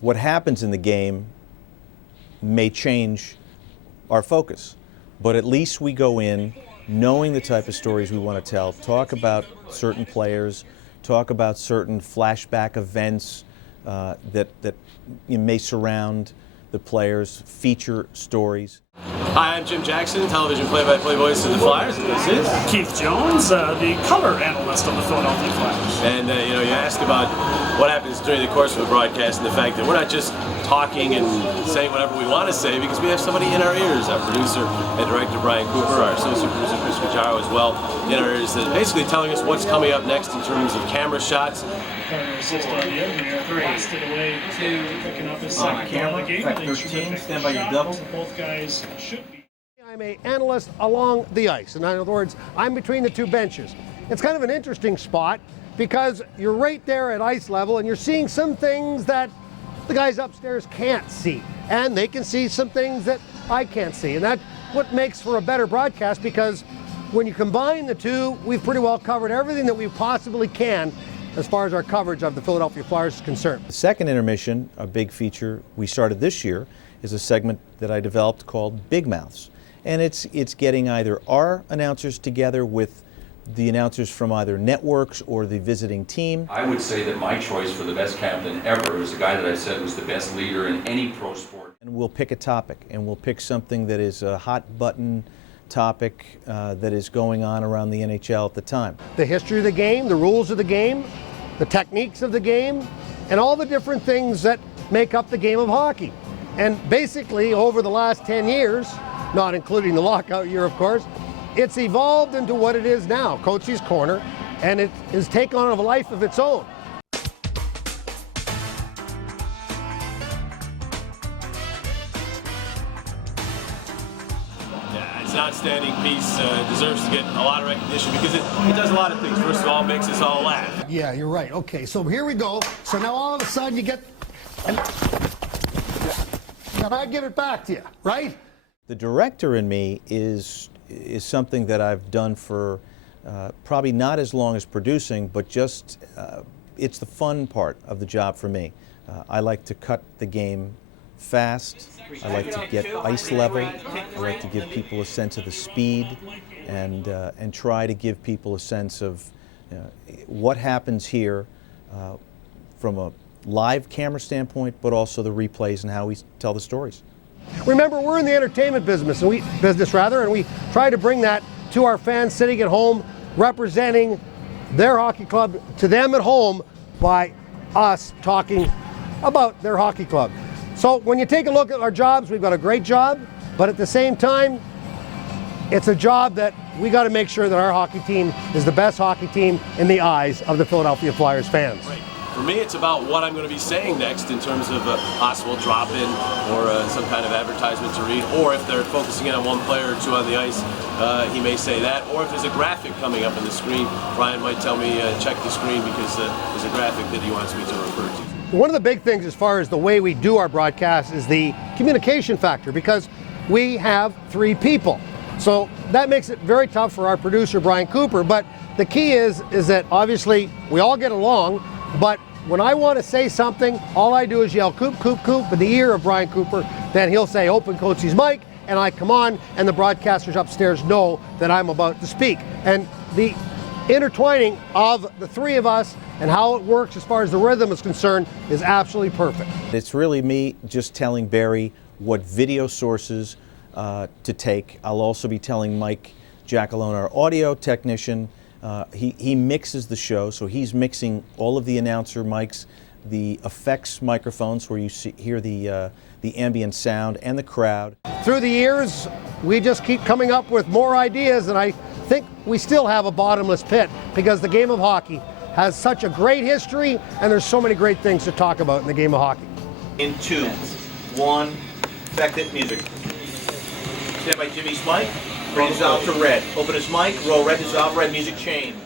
What happens in the game may change our focus, but at least we go in knowing the type of stories we want to tell, talk about certain players, talk about certain flashback events that may surround the players, feature stories. Hi, I'm Jim Jackson, television play-by-play voice of the Flyers, and this is Keith Jones, the color analyst on the Philadelphia Flyers. And you asked about what happens during the course of a broadcast, and the fact that we're not just talking and saying whatever we want to say, because we have somebody in our ears, our producer and director Brian Cooper, our associate producer Chris Cajaro as well, in our ears, basically telling us what's coming up next in terms of camera shots. Assist on the engineer, blasted away, picking up his second camera. 13, stand by your double. Both guys should be. I'm an analyst along the ice. In other words, I'm between the two benches. It's kind of an interesting spot because you're right there at ice level and you're seeing some things that the guys upstairs can't see. And they can see some things that I can't see. And that's what makes for a better broadcast, because when you combine the two, we've pretty well covered everything that we possibly can as far as our coverage of the Philadelphia Flyers is concerned. The second intermission, a big feature we started this year, is a segment that I developed called Big Mouths. And it's getting either our announcers together with the announcers from either networks or the visiting team. I would say that my choice for the best captain ever is the guy that I said was the best leader in any pro sport. And we'll pick a topic, and we'll pick something that is a hot button topic that is going on around the NHL at the time. The history of the game, the rules of the game, the techniques of the game, and all the different things that make up the game of hockey. And basically, over the last 10 years, not including the lockout year, of course, it's evolved into what it is now, Coach's Corner, and it has taken on a life of its own. Yeah, it's an outstanding piece, deserves to get a lot of recognition because it does a lot of things. First of all, it makes us all laugh. Yeah, you're right. Okay, so here we go. So now all of a sudden you get, and I give it back to you, right? The director in me is something that I've done for probably not as long as producing, but just it's the fun part of the job for me. I like to cut the game fast. I like to get ice level. I like to give people a sense of the speed, and try to give people a sense of what happens here from a live camera standpoint, but also the replays and how we tell the stories. Remember, we're in the entertainment business, and we try to bring that to our fans sitting at home, representing their hockey club to them at home by us talking about their hockey club. So when you take a look at our jobs, we've got a great job, but at the same time, it's a job that we got to make sure that our hockey team is the best hockey team in the eyes of the Philadelphia Flyers fans. Right. For me, it's about what I'm going to be saying next in terms of a possible drop-in or some kind of advertisement to read, or if they're focusing in on one player or two on the ice, he may say that, or if there's a graphic coming up on the screen, Brian might tell me check the screen because there's a graphic that he wants me to refer to. One of the big things as far as the way we do our broadcast is the communication factor, because we have 3 people. So that makes it very tough for our producer, Brian Cooper, but the key is that obviously we all get along, but when I want to say something, all I do is yell "Coop, Coop, Coop" in the ear of Brian Cooper. Then he'll say "Open Coach's mic," and I come on, and the broadcasters upstairs know that I'm about to speak. And the intertwining of the 3 of us and how it works as far as the rhythm is concerned is absolutely perfect. It's It's really me just telling Barry what video sources to take. I'll also be telling Mike Jackalone, our audio technician. He mixes the show, so he's mixing all of the announcer mics, the effects microphones where you hear the ambient sound, and the crowd. Through the years, we just keep coming up with more ideas, and I think we still have a bottomless pit because the game of hockey has such a great history, and there's so many great things to talk about in the game of hockey. In 2, 1, effective music. Stand by Jimmy's mic. Green dissolve to red. Open his mic. Roll red dissolve red. Music change.